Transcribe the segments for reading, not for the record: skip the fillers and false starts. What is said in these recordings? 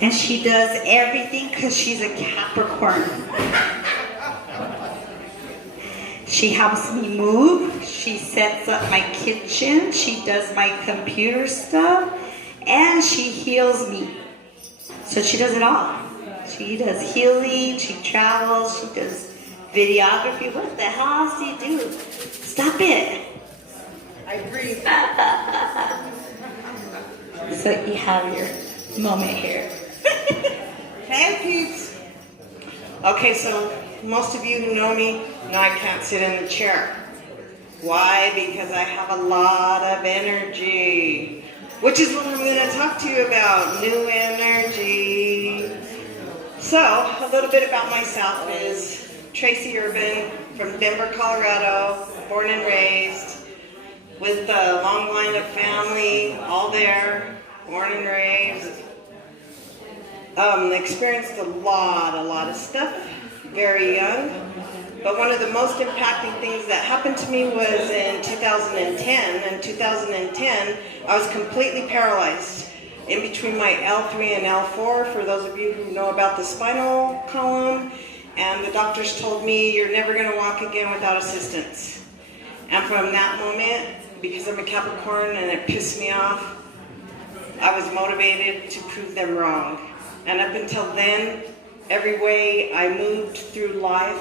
And she does everything because she's a Capricorn. She helps me move. She sets up my kitchen. She does my computer stuff. And she heals me. So she does it all. She does healing. She travels. She does videography. What the hell else do you do? Stop it. I agree. So you have your moment here. Hey, peeps. Okay, so most of you who know me know I can't sit in the chair. Why? Because I have a lot of energy, which is what I'm going to talk to you about, new energy. So, a little bit about myself is Tracy Urban from Denver, Colorado, born and raised, with a long line of family, all there, born and raised. Experienced a lot of stuff, very young. But one of the most impacting things that happened to me was in 2010. In 2010, I was completely paralyzed in between my L3 and L4, for those of you who know about the spinal column. And the doctors told me, you're never going to walk again without assistance. And from that moment, because I'm a Capricorn and it pissed me off, I was motivated to prove them wrong. And up until then, every way I moved through life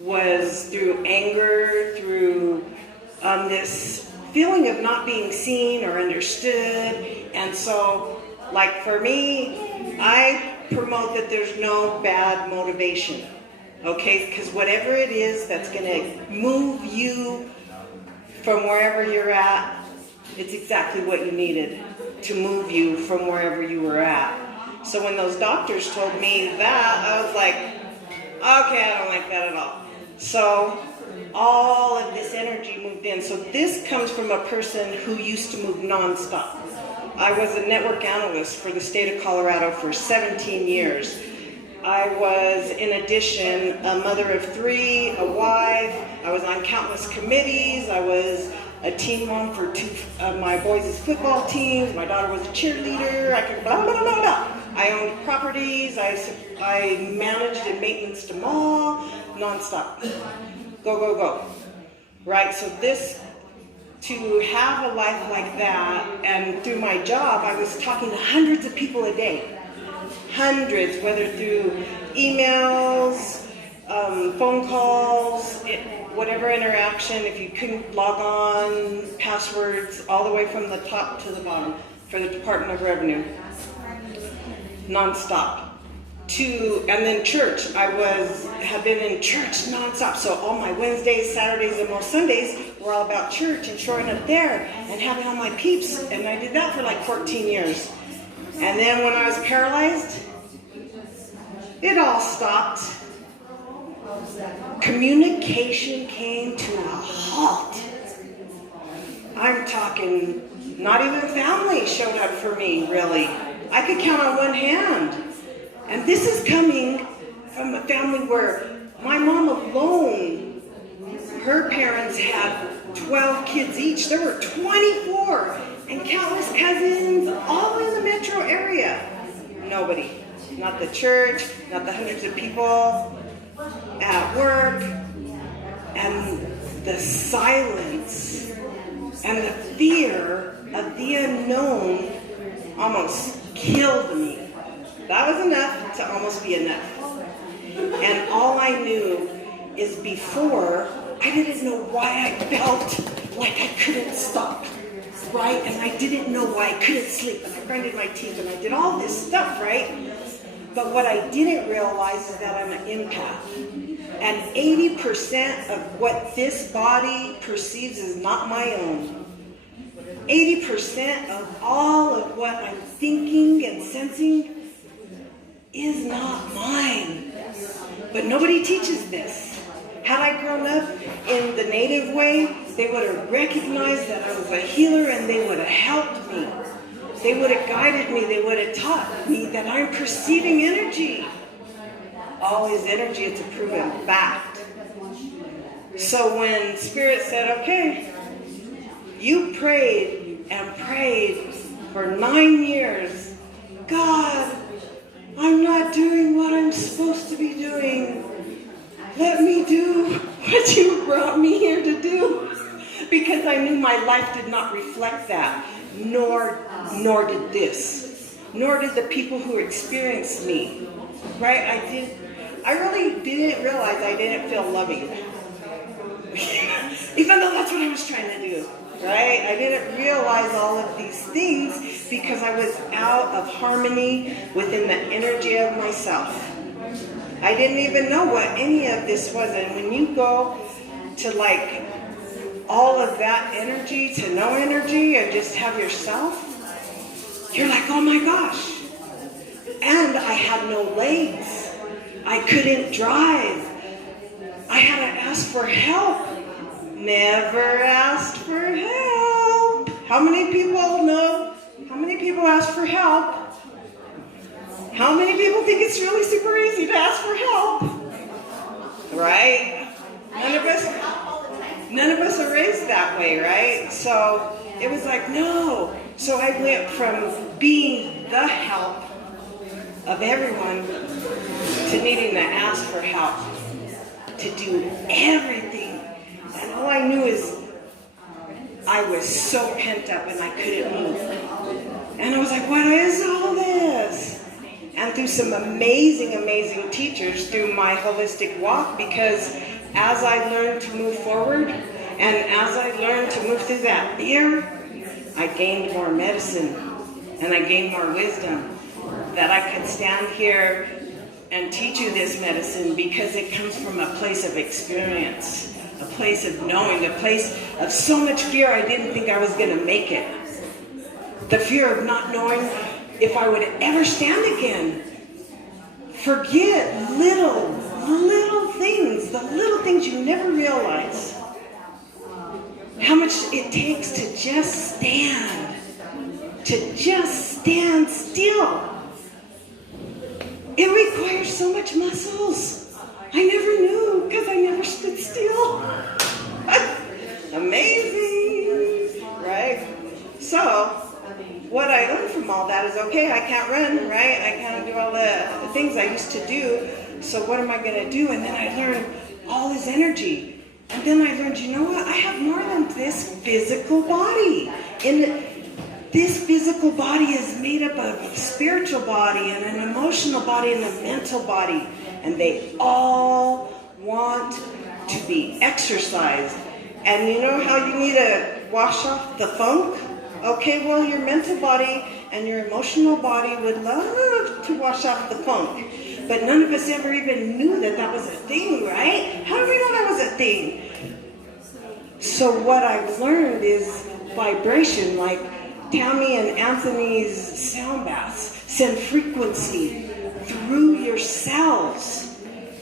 was through anger, through this feeling of not being seen or understood. And so, like for me, I promote that there's no bad motivation, okay? Because whatever it is that's going to move you from wherever you're at, it's exactly what you needed to move you from wherever you were at. So when those doctors told me that, I was like, okay, I don't like that at all. So all of this energy moved in. So this comes from a person who used to move nonstop. I was a network analyst for the state of Colorado for 17 years. I was, in addition, a mother of 3, a wife. I was on countless committees. I was a team mom for 2 of my boys' football teams. My daughter was a cheerleader. I could blah, blah, blah, blah. I owned properties. I managed and maintenance a mall, nonstop. Go, go, go. Right, so this, to have a life like that, and through my job, I was talking to hundreds of people a day. Hundreds, whether through emails, phone calls, whatever interaction, if you couldn't log on, passwords, all the way from the top to the bottom for the Department of Revenue. Nonstop. And then church. I have been in church nonstop. So all my Wednesdays, Saturdays, and most Sundays were all about church and showing up there and having all my peeps. And I did that for like 14 years. And then when I was paralyzed, it all stopped. Communication came to a halt. I'm talking, not even family showed up for me, really. I could count on one hand. And this is coming from a family where my mom alone, her parents had 12 kids each. There were 24 and countless cousins all in the metro area. Nobody. Not the church, not the hundreds of people at work. And the silence and the fear of the unknown almost killed me. That was enough to almost be enough. And all I knew is before, I didn't know why I felt like I couldn't stop, right? And I didn't know why I couldn't sleep, and I grinded my teeth, and I did all this stuff, right? But what I didn't realize is that I'm an empath. And 80% of what this body perceives is not my own. 80% of all of what I'm thinking and sensing is not mine. But nobody teaches this. Had I grown up in the native way, they would have recognized that I was a healer and they would have helped me. They would have guided me. They would have taught me that I'm perceiving energy. All is energy. It's a proven fact. So when Spirit said, okay, you prayed and prayed for 9 years, God, not doing what I'm supposed to be doing. Let me do what you brought me here to do. Because I knew my life did not reflect that, nor did this, nor did the people who experienced me, right? I really didn't realize I didn't feel loving, even though that's what I was trying to do, right? I didn't realize all of these things because I was out of harmony within the energy of myself. I didn't even know what any of this was, and when you go to like all of that energy to no energy and just have yourself, you're like, oh my gosh. And I had no legs. I couldn't drive. I had to ask for help. Never asked for help. How many people know? How many people ask for help? How many people think it's really super easy to ask for help? Right? None of us are raised that way, right? So it was like, no. So I went from being the help of everyone to needing to ask for help, to do everything. And all I knew is I was so pent up and I couldn't move. And I was like, what is all this? And through some amazing, amazing teachers through my holistic walk, because as I learned to move forward, and as I learned to move through that fear, I gained more medicine, and I gained more wisdom, that I could stand here and teach you this medicine because it comes from a place of experience, a place of knowing, a place of so much fear I didn't think I was going to make it. The fear of not knowing if I would ever stand again. Forget little things, the little things you never realize. How much it takes to just stand still. It requires so much muscles. I never knew because I never stood still. Amazing, right? So, what I learned from all that is, okay, I can't run, right? I can't do all the things I used to do. So what am I going to do? And then I learned all this energy. And then I learned, you know what? I have more than this physical body. And this physical body is made up of a spiritual body and an emotional body and a mental body. And they all want to be exercised. And you know how you need to wash off the funk? Okay, well, your mental body and your emotional body would love to wash off the funk. But none of us ever even knew that that was a thing, right? How do we know that was a thing? So what I've learned is vibration, like Tammy and Anthony's sound baths send frequency through your cells.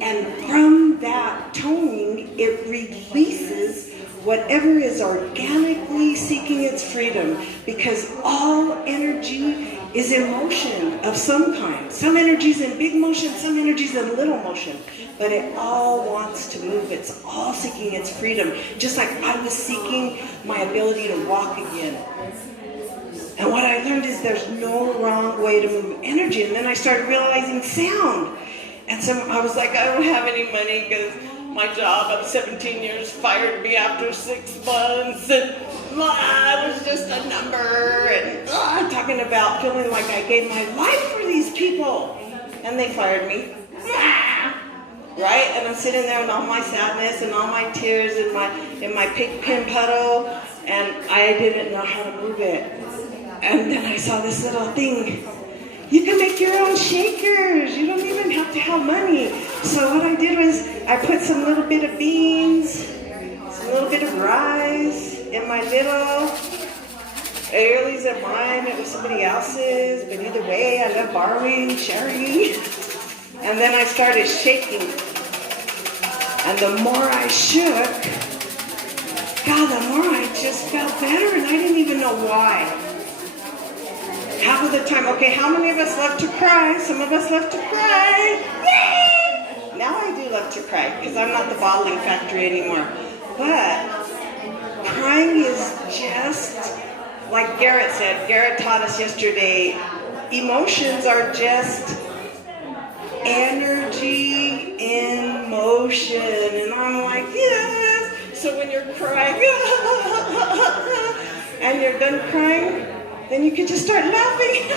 And from that toning, it releases whatever is organically seeking its freedom, because all energy is in motion of some kind. Some energy's in big motion, some energy's in little motion, but it all wants to move. It's all seeking its freedom, just like I was seeking my ability to walk again. And what I learned is there's no wrong way to move energy. And then I started realizing sound. And so I was like, I don't have any money because my job of 17 years fired me after 6 months, and I was just a number, and talking about feeling like I gave my life for these people, and they fired me, right? And I'm sitting there with all my sadness and all my tears in my pig pen puddle, and I didn't know how to move it. And then I saw this little thing. You can make your own shakers. You don't even have to have money. So what I did was I put some little bit of beans, some little bit of rice in my little. It really isn't mine. It was somebody else's. But either way, I love borrowing, sharing. And then I started shaking. And the more I shook, God, the more I just felt better. And I didn't even know why. Half of the time, okay, how many of us love to cry? Some of us love to cry. Yay! Now I do love to cry because I'm not the bottling factory anymore. But crying is just, like Garrett said, Garrett taught us yesterday, emotions are just energy in motion. And I'm like, yes. So when you're crying, and you're done crying, then you can just start laughing.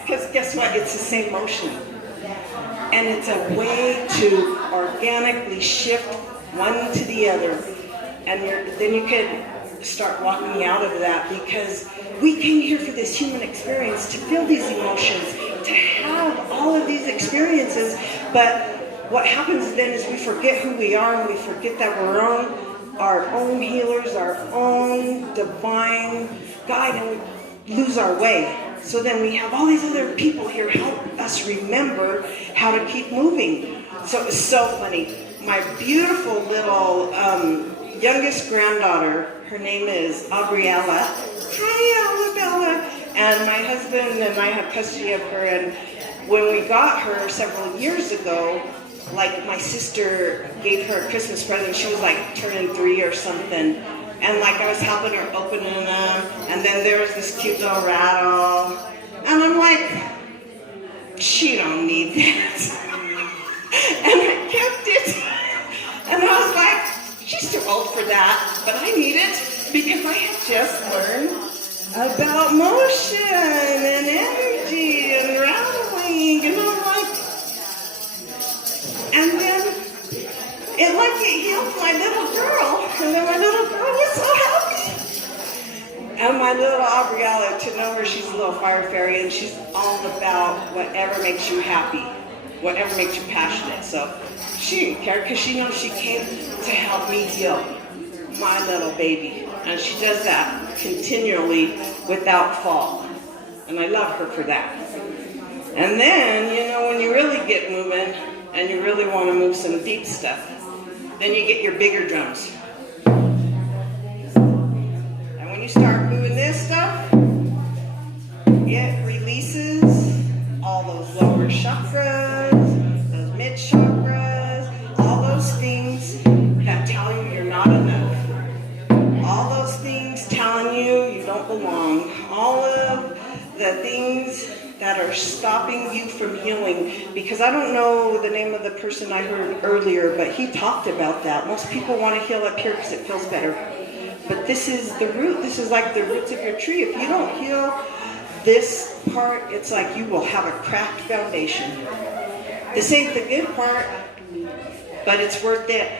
Because guess what? It's the same motion. And it's a way to organically shift one to the other. And then you can start walking out of that, because we came here for this human experience, to feel these emotions, to have all of these experiences. But what happens then is we forget who we are, and we forget that we're our own healers, our own divine guide, and we lose our way. So then we have all these other people here help us remember how to keep moving. So it's so funny. My beautiful little youngest granddaughter, her name is Aubriella. Hi, Aubriella. And my husband and I have custody of her. And when we got her several years ago, like my sister gave her a Christmas present. She was like turning 3 or something. And like I was helping her opening them. And then there was this cute little rattle. And I'm like, she don't need that. And I kept it. And I was like, she's too old for that, but I need it because I have just learned about motion and energy and rattling, and I'm like, and then it healed my little girl, and then my little girl was so happy. And my little Aubriella, to know her, she's a little fire fairy, and she's all about whatever makes you happy, whatever makes you passionate. So she didn't care, because she knows she came to help me heal my little baby. And she does that continually without fault. And I love her for that. And then, when you really get moving and you really want to move some deep stuff, then you get your bigger drums. And when you start moving this stuff, it releases all those lower chakras, those mid chakras, all those things that tell you you're not enough. All those things telling you don't belong. All of the things that are stopping you from healing. Because I don't know the name of the person I heard earlier, but he talked about that. Most people want to heal up here because it feels better. But this is the root. This is like the roots of your tree. If you don't heal this part, it's like you will have a cracked foundation. This ain't the good part, but it's worth it,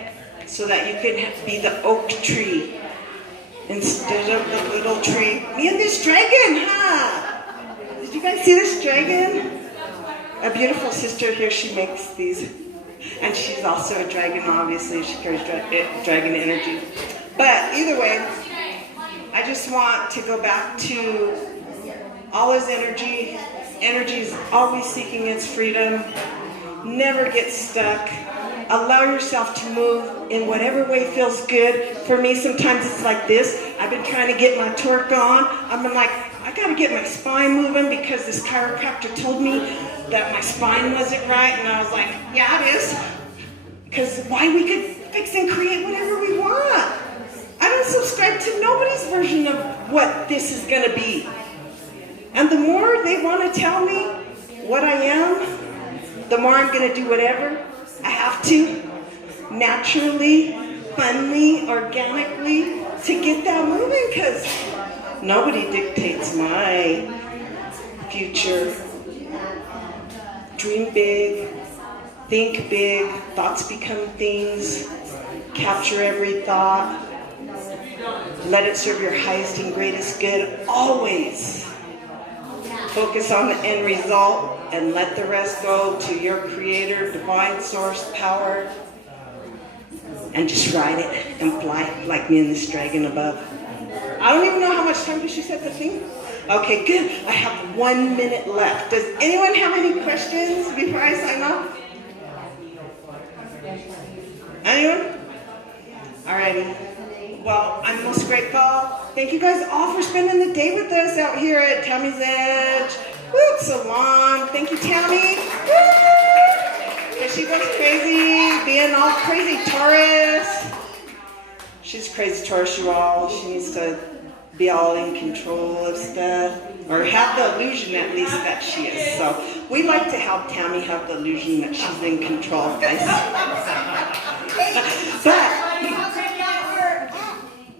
so that you can be the oak tree instead of the little tree. Me and this dragon, huh? Did you guys see this dragon? A beautiful sister here, she makes these. And she's also a dragon, obviously. She carries dragon energy. But either way, I just want to go back to all his energy. Energy is always seeking its freedom. Never get stuck. Allow yourself to move in whatever way feels good. For me, sometimes it's like this. I've been trying to get my torque on. I've been like, I gotta get my spine moving because this chiropractor told me that my spine wasn't right. And I was like, yeah, it is. Because why, we could fix and create whatever we want. I don't subscribe to nobody's version of what this is gonna be. And the more they want to tell me what I am, the more I'm gonna do whatever I have to, naturally, funly, organically, to get that moving, because nobody dictates my future. Dream big, think big, thoughts become things, capture every thought, let it serve your highest and greatest good, always. Focus on the end result and let the rest go to your creator, divine source, power, and just ride it and fly like me and this dragon above. I don't even know how much time did she set the thing? Okay, good. I have 1 minute left. Does anyone have any questions before I sign off? Anyone? Alrighty. Well, I'm most grateful. Thank you guys all for spending the day with us out here at Tammy's Edge. Woo, salon. Thank you, Tammy. Woo! Yeah, she goes crazy, being all crazy Taurus. She's crazy Taurus, you all. She needs to be all in control of stuff. or have the illusion at least that she is. So we like to help Tammy have the illusion that she's in control, guys. But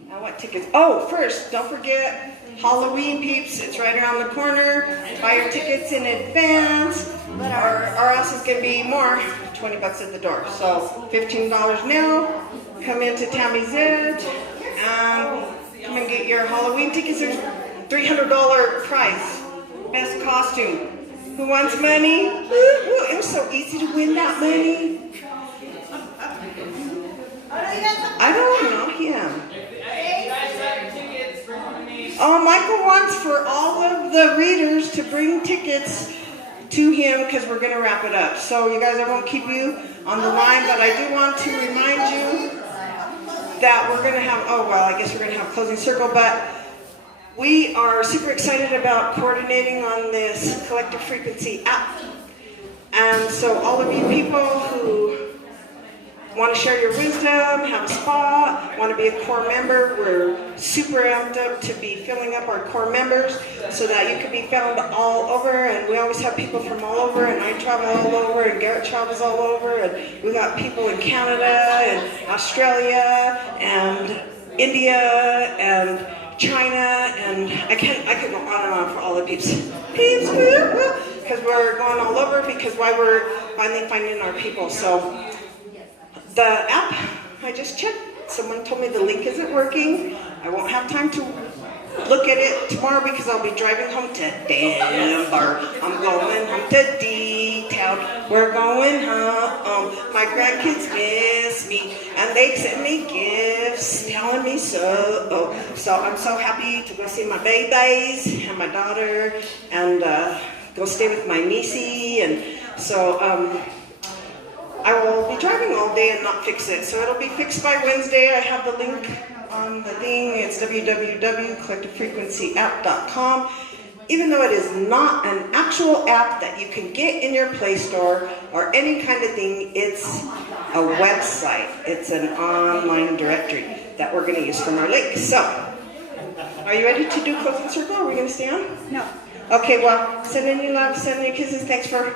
now what tickets? Oh, first, don't forget Halloween, peeps. It's right around the corner. Buy your tickets in advance, or else it's gonna be more. 20 bucks at the door. So $15 now. Come into Tammy's Edge and come and get your Halloween tickets. There's $300 prize. Best costume. Who wants money? Woo, it was so easy to win that money. I don't know him. Oh, Michael wants for all of the readers to bring tickets to him because we're going to wrap it up. So you guys, I won't keep you on the line, but I do want to remind you that we're going to have, oh, well, I guess we're going to have closing circle, but we are super excited about coordinating on this collective frequency app. And so all of you people who want to share your wisdom, have a spot, want to be a core member, we're super amped up to be filling up our core members so that you can be found all over. And we always have people from all over, and I travel all over, and Garrett travels all over, and we got people in Canada and Australia and India and China, and I could go on and on for all the peeps, because we're going all over, because why we're finally finding our people. So the app, I just checked. Someone told me the link isn't working. I won't have time to look at it tomorrow because I'll be driving home to Denver. I'm going home to D-Town. We're going home. My grandkids miss me, and they send me gifts telling me so. So I'm so happy to go see my babies and my daughter, and go stay with my niecey. And so I will be driving all day and not fix it. So it'll be fixed by Wednesday. I have the link on the thing. It's www.collectivefrequencyapp.com. Even though it is not an actual app that you can get in your Play Store or any kind of thing, it's a website. It's an online directory that we're going to use from our link. So, are you ready to do closing circle? Are we going to stay on? No. Okay, well, send any love, send any kisses. Thanks for